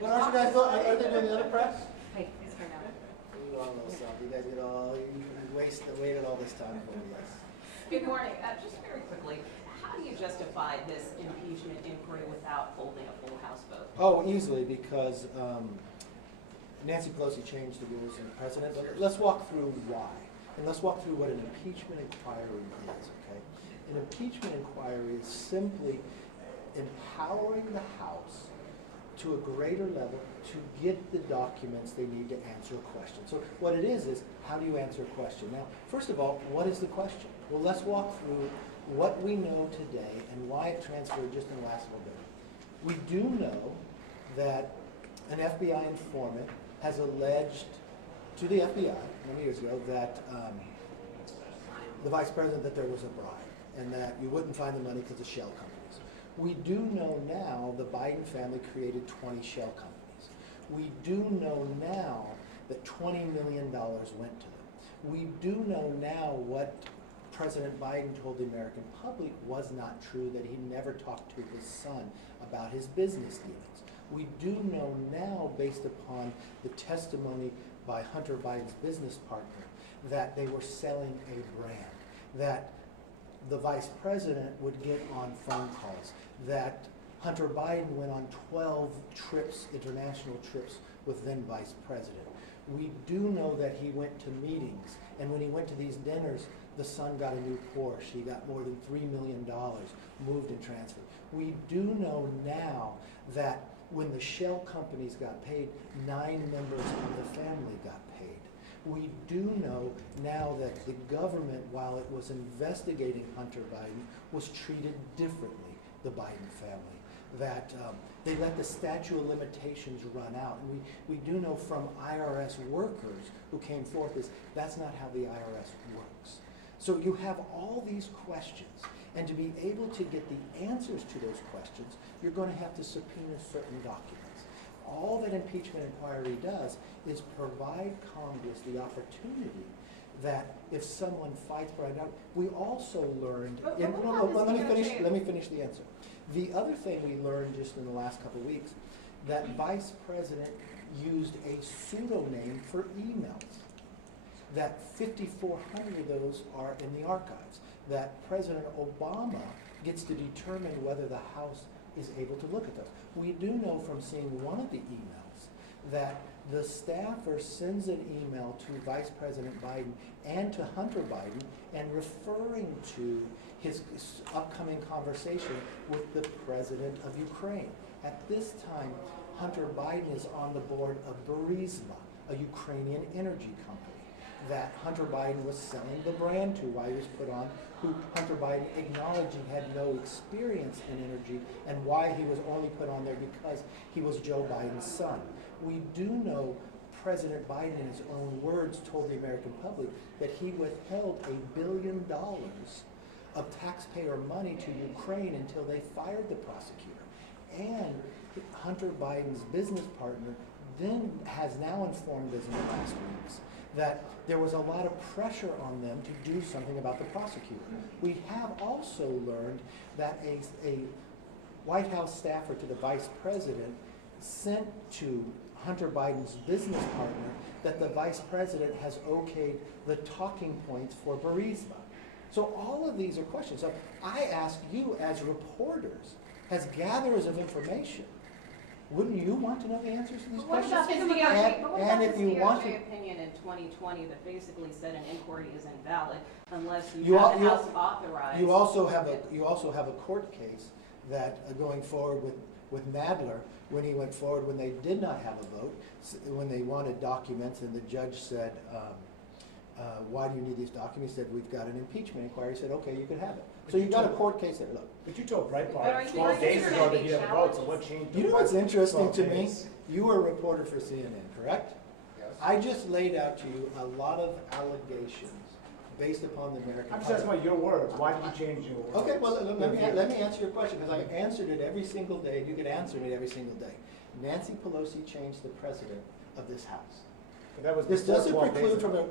But aren't you guys, are they doing the other press? Hey, it's for now. You all know stuff. You guys get all, you waited all this time for me, yes. Good morning. Just very quickly, how do you justify this impeachment inquiry without holding a full House vote? Oh, easily, because Nancy Pelosi changed the rules in the president. But let's walk through why. And let's walk through what an impeachment inquiry is, okay? An impeachment inquiry is simply empowering the House to a greater level to get the documents they need to answer a question. So what it is how do you answer a question? Now, first of all, what is the question? Well, let's walk through what we know today and why it transferred just in the last little bit. We do know that an FBI informant has alleged to the FBI many years ago that the vice president, that there was a bribe and that you wouldn't find the money because of shell companies. We do know now the Biden family created 20 shell companies. We do know now that $20 million went to them. We do know now what President Biden told the American public was not true, that he never talked to his son about his business dealings. We do know now, based upon the testimony by Hunter Biden's business partner, that they were selling a brand, that the vice president would get on phone calls, that Hunter Biden went on 12 trips, international trips, with then vice president. We do know that he went to meetings, and when he went to these dinners, the son got a new Porsche. He got more than $3 million moved and transferred. We do know now that when the shell companies got paid, 9 members of the family got paid. We do know now that the government, while it was investigating Hunter Biden, was treated differently, the Biden family. That they let the statute of limitations run out. And we do know from IRS workers who came forth that's not how the IRS works. So you have all these questions, and to be able to get the answers to those questions, you're going to have to subpoena certain documents. All that impeachment inquiry does is provide Congress the opportunity that if someone fights for it, we also learned. Let me finish the answer. The other thing we learned just in the last couple of weeks, that Vice President used a pseudonym for emails. That 5,400 of those are in the archives. That President Obama gets to determine whether the House is able to look at those. We do know from seeing one of the emails that the staffer sends an email to Vice President Biden and to Hunter Biden and referring to his upcoming conversation with the President of Ukraine. At this time, Hunter Biden is on the board of Burisma, a Ukrainian energy company that Hunter Biden was selling the brand to while he was put on, who Hunter Biden acknowledged he had no experience in energy and why he was only put on there because he was Joe Biden's son. We do know President Biden, in his own words, told the American public that he withheld $1 billion of taxpayer money to Ukraine until they fired the prosecutor. And Hunter Biden's business partner then has now informed us in the last weeks that there was a lot of pressure on them to do something about the prosecutor. We have also learned that a White House staffer to the vice president sent to Hunter Biden's business partner that the vice president has okayed the talking points for Burisma. So all of these are questions. So I ask you as reporters, as gatherers of information, wouldn't you want to know the answers to these questions? What about and if you want to, opinion in 2020 that basically said an inquiry is invalid unless you have the House authorized? You also have a court case that going forward with Nadler, when he went forward when they did not have a vote, when they wanted documents, and the judge said, why do you need these documents? He said, we've got an impeachment inquiry. He said, okay, you can have it. So you got a court case there. Look. But you told Breitbart 12 days ago that you have a vote, so what changed? You know what's interesting to me? You were a reporter for CNN, correct? Yes. I just laid out to you a lot of allegations based upon the American I'm just asking about your words. Why did you change your words? Okay, well, let me answer your question, because I answered it every single day, and you could answer it every single day. Nancy Pelosi changed the president of this House. But that was This before doesn't 12 days preclude from ago.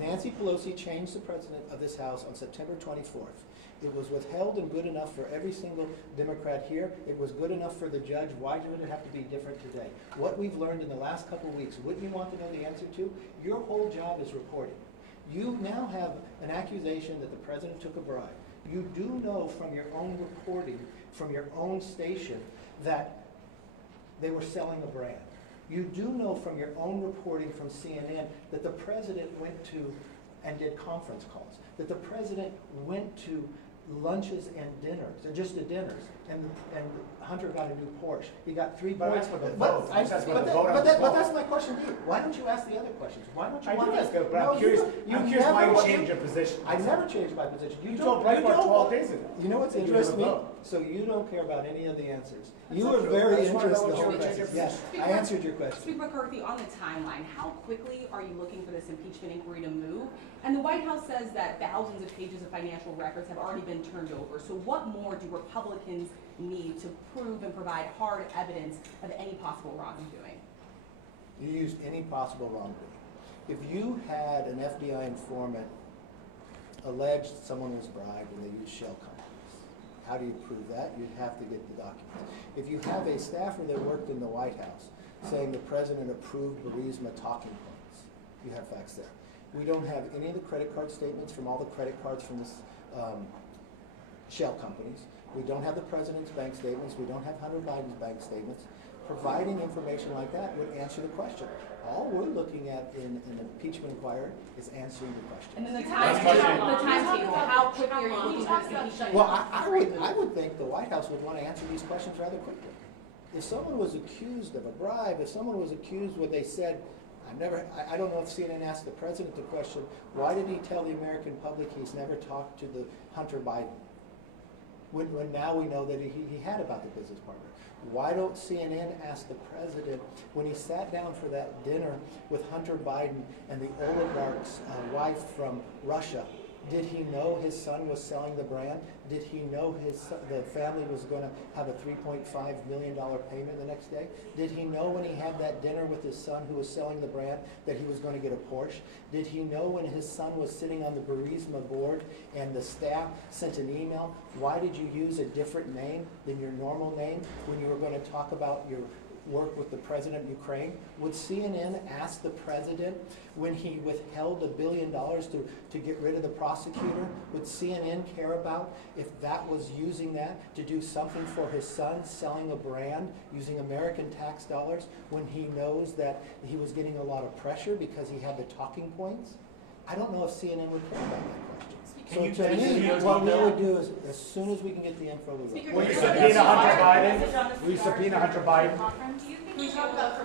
Nancy Pelosi changed the president of this House on September 24th. It was withheld and good enough for every single Democrat here. It was good enough for the judge. Why would it have to be different today? What we've learned in the last couple of weeks, wouldn't you want to know the answer to? Your whole job is reporting. You now have an accusation that the president took a bribe. You do know from your own reporting, from your own station, that they were selling a brand. You do know from your own reporting from CNN that the president went to and did conference calls, that the president went to lunches and dinners, and just the dinners, and Hunter got a new Porsche. He got 3 But points. that's for the But vote. I- That's for but the that- vote on but the that- but vote. that's my question to you. Why don't you ask the other questions? Why don't you I want do to ask, but No, I'm curious, you I'm curious why never- you changed your position. I never changed my position. You don't- told Breitbart don't 12 want- days ago. You know what's That you interesting? were gonna vote. So you don't care about any of the answers. That's You not were true. very I just wanna know interested. what your in position is. Yes, I answered your question. Speaker McCarthy, on the timeline, how quickly are you looking for this impeachment inquiry to move? And the White House says that thousands of pages of financial records have already been turned over. So what more do Republicans need to prove and provide hard evidence of any possible wrongdoing? You used any possible wrongdoing. If you had an FBI informant alleged someone was bribed and they used shell companies, how do you prove that? You'd have to get the documents. If you have a staffer that worked in the White House saying the president approved Burisma talking points, you have facts there. We don't have any of the credit card statements from all the credit cards from this shell companies. We don't have the president's bank statements. We don't have Hunter Biden's bank statements. Providing information like that would answer the question. All we're looking at in an impeachment inquiry is answering the question. And then the Last question. timetable, how quickly are you looking for this impeachment? Well, I would think the White House would want to answer these questions rather quickly. If someone was accused of a bribe, if someone was accused what they said, I don't know if CNN asked the president the question, why did he tell the American public he's never talked to the Hunter Biden? When now we know that he had about the business partner. Why don't CNN ask the president when he sat down for that dinner with Hunter Biden and the oligarch's wife from Russia, did he know his son was selling the brand? Did he know the family was going to have a $3.5 million payment the next day? Did he know when he had that dinner with his son who was selling the brand that he was going to get a Porsche? Did he know when his son was sitting on the Burisma board and the staff sent an email, why did you use a different name than your normal name when you were going to talk about your work with the president of Ukraine? Would CNN ask the president when he withheld $1 billion to get rid of the prosecutor? Would CNN care about if that was using that to do something for his son, selling a brand, using American tax dollars, when he knows that he was getting a lot of pressure because he had the talking points? I don't know if CNN would care about that question. Can you So to tell me, me what we would do is, as soon as we can get the info, we will. Will you subpoena Hunter Biden? Will you subpoena Hunter Biden? Can we talk about